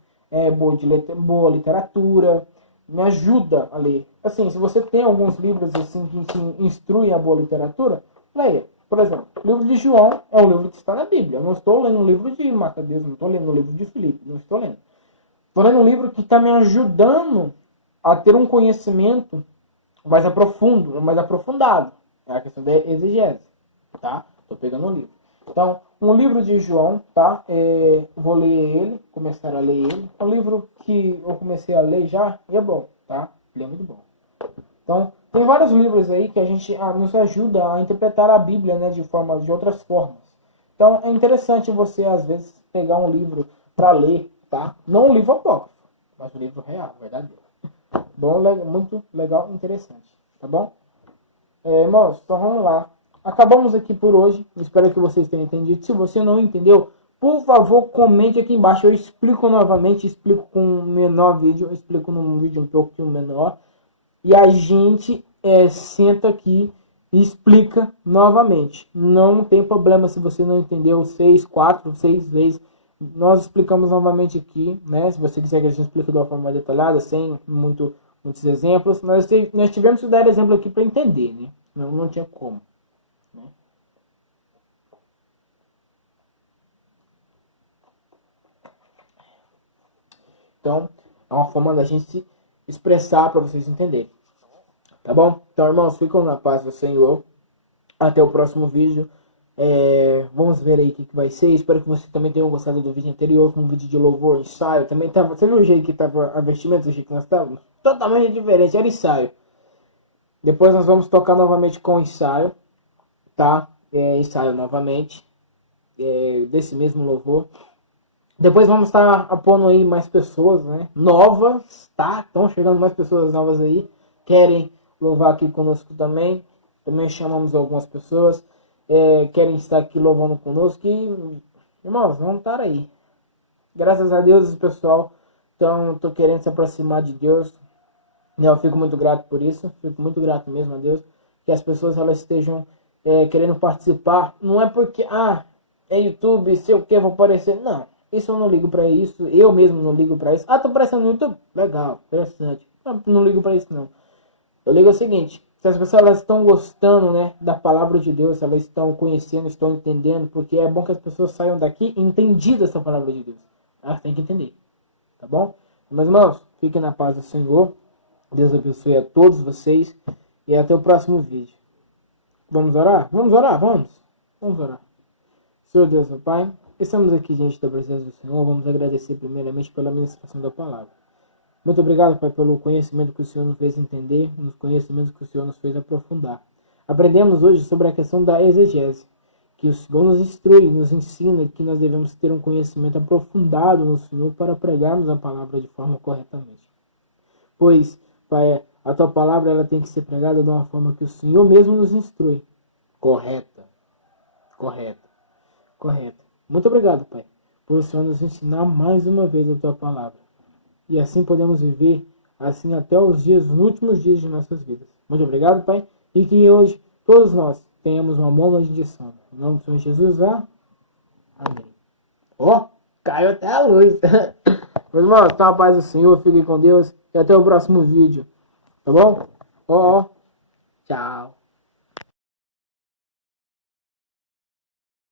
boa literatura, me ajuda a ler. Assim, se você tem alguns livros assim que te instruem a boa literatura, leia. Por exemplo, o livro de João é um livro que está na Bíblia. Eu não estou lendo um livro de Macabeus, não estou lendo um livro de Filipe, não estou lendo. Estou lendo um livro que está me ajudando a ter um conhecimento mais aprofundado. É a questão da exegese, tá? Estou pegando um livro. Então, um livro de João, tá? Vou ler ele, começar a ler ele. É um livro que eu comecei a ler já e é bom, tá? Ele é muito bom. Então, tem vários livros aí que a gente nos ajuda a interpretar a Bíblia, né, de outras formas. Então, é interessante você, às vezes, pegar um livro para ler, tá? Não um livro apócrifo, mas um livro real, verdadeiro. Bom, muito legal, interessante, tá bom? Irmãos, então vamos lá. Acabamos aqui por hoje. Espero que vocês tenham entendido. Se você não entendeu, por favor, comente aqui embaixo. Eu explico novamente, explico com um menor vídeo, eu explico num vídeo um pouquinho menor. E a gente senta aqui e explica novamente. Não tem problema se você não entendeu 6, 4, 6 vezes. Nós explicamos novamente aqui, né? Se você quiser que a gente explique de uma forma mais detalhada, sem muitos exemplos. Nós tivemos que dar exemplo aqui para entender, né? Não tinha como. Né? Então, é uma forma da gente se expressar para vocês entenderem. Tá bom? Então, irmãos, ficam na paz do Senhor. Até o próximo vídeo. Vamos ver aí o que vai ser. Espero que vocês também tenham gostado do vídeo anterior, com um vídeo de louvor, ensaio. Também tava, você viu o jeito que tava a vestimenta do jeito que nós estávamos? Totalmente diferente, era ensaio. Depois nós vamos tocar novamente com ensaio, tá? Ensaio novamente, desse mesmo louvor. Depois vamos estar apondo aí mais pessoas, né? Novas, tá? Estão chegando mais pessoas novas aí. Querem louvar aqui conosco também. Também chamamos algumas pessoas. Querem estar aqui louvando conosco. E, irmãos, vamos estar aí. Graças a Deus, pessoal. Então, estou querendo se aproximar de Deus. Eu fico muito grato por isso. Fico muito grato mesmo a Deus. Que as pessoas elas estejam querendo participar. Não é porque, é YouTube, sei o que, vou aparecer. Não. Isso eu não ligo pra isso. Eu mesmo não ligo pra isso. Tô aparecendo no YouTube? Legal, interessante. Não ligo pra isso, não. Eu ligo o seguinte. Se as pessoas elas estão gostando, né, da palavra de Deus, elas estão conhecendo, estão entendendo, porque é bom que as pessoas saiam daqui entendidas essa palavra de Deus. Elas têm que entender. Tá bom? Meus irmãos, fiquem na paz do Senhor. Deus abençoe a todos vocês. E até o próximo vídeo. Vamos orar? Vamos orar, vamos. Vamos orar. Senhor Deus, meu Pai, estamos aqui diante da presença do Senhor. Vamos agradecer primeiramente pela ministração da palavra. Muito obrigado, Pai, pelo conhecimento que o Senhor nos fez entender, nos conhecimentos que o Senhor nos fez aprofundar. Aprendemos hoje sobre a questão da exegese, que o Senhor nos instrui, nos ensina que nós devemos ter um conhecimento aprofundado no Senhor para pregarmos a palavra de forma corretamente. Pois, Pai, a Tua palavra ela tem que ser pregada de uma forma que o Senhor mesmo nos instrui. Correta. Muito obrigado, Pai, por o Senhor nos ensinar mais uma vez a Tua palavra. E assim podemos viver assim até os últimos dias de nossas vidas. Muito obrigado, Pai, e que hoje todos nós tenhamos uma boa noite de sono. Em nome do Senhor Jesus, amém. Ó, caiu até a luz. Meus irmãos, tá a paz do Senhor, fiquem com Deus e até o próximo vídeo, tá bom? Tchau.